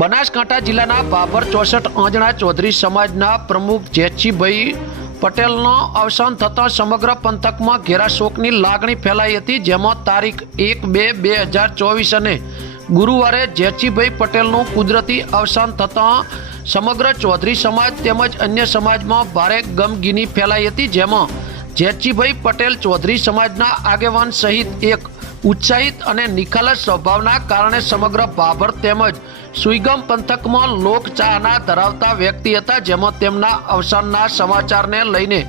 બનાસકાંઠા જિલ્લાના બાબર ચોસઠ અંજણા ચૌધરી સમાજના પ્રમુખ જેતજીભાઈ પટેલનો અવસાન થતાં સમગ્ર પંથકમાં ઘેરા શોકની લાગણી ફેલાઈ હતી, જેમાં તારીખ એક બે બે હજાર ચોવીસ અને ગુરુવારે જેતજીભાઈ પટેલનું કુદરતી અવસાન થતાં સમગ્ર ચૌધરી સમાજ તેમજ અન્ય સમાજમાં ભારે ગમગીની ફેલાઈ હતી, જેમાં જેતજીભાઈ પટેલ ચૌધરી સમાજના આગેવાન સહિત એક ઉત્સાહિત અને નિખાલસ સ્વભાવના કારણે સમગ્ર ભાભર તેમજ સુઈગમ પંથકમાં લોકચાહના ધરાવતા વ્યક્તિ હતા, જેમાં તેમના અવસાનના સમાચારને લઈને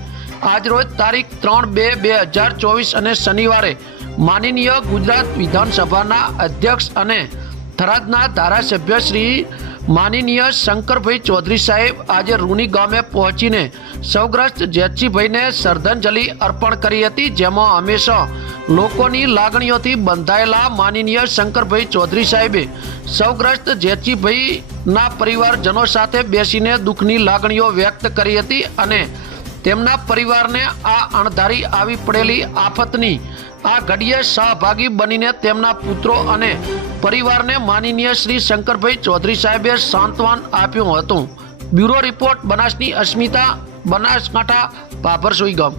આજરોજ તારીખ ત્રણ બે બે હજાર ચોવીસ અને શનિવારે માનનીય ગુજરાત વિધાનસભાના અધ્યક્ષ અને થરાદના ધારાસભ્ય શ્રી માનનીય શંકરભાઈ ચૌધરી સાહેબ આજે રૂની ગામે પહોંચીને સૌગ્રસ્ત જેતજીભાઈને શ્રદ્ધાંજલિ અર્પણ કરી હતી, જેમાં હંમેશા લોકોની લાગણીઓથી બંધાયેલા માનનીય શંકરભાઈ ચૌધરી સાહેબે સૌગ્રસ્ત જેતજીભાઈના પરિવારજનો સાથે બેસીને દુઃખની લાગણીઓ વ્યક્ત કરી હતી અને તેમના પરિવારને આ અણધારી આવી પડેલી આફતની આ ઘડીએ સહભાગી બનીને તેમના પુત્રો અને પરિવારને માનનીય શ્રી શંકરભાઈ ચૌધરી સાહેબે સાંત્વન આપ્યું હતું. બ્યુરો રિપોર્ટ બનાસની અસ્મિતા, બનાસકાંઠા બાબર સુઈગામ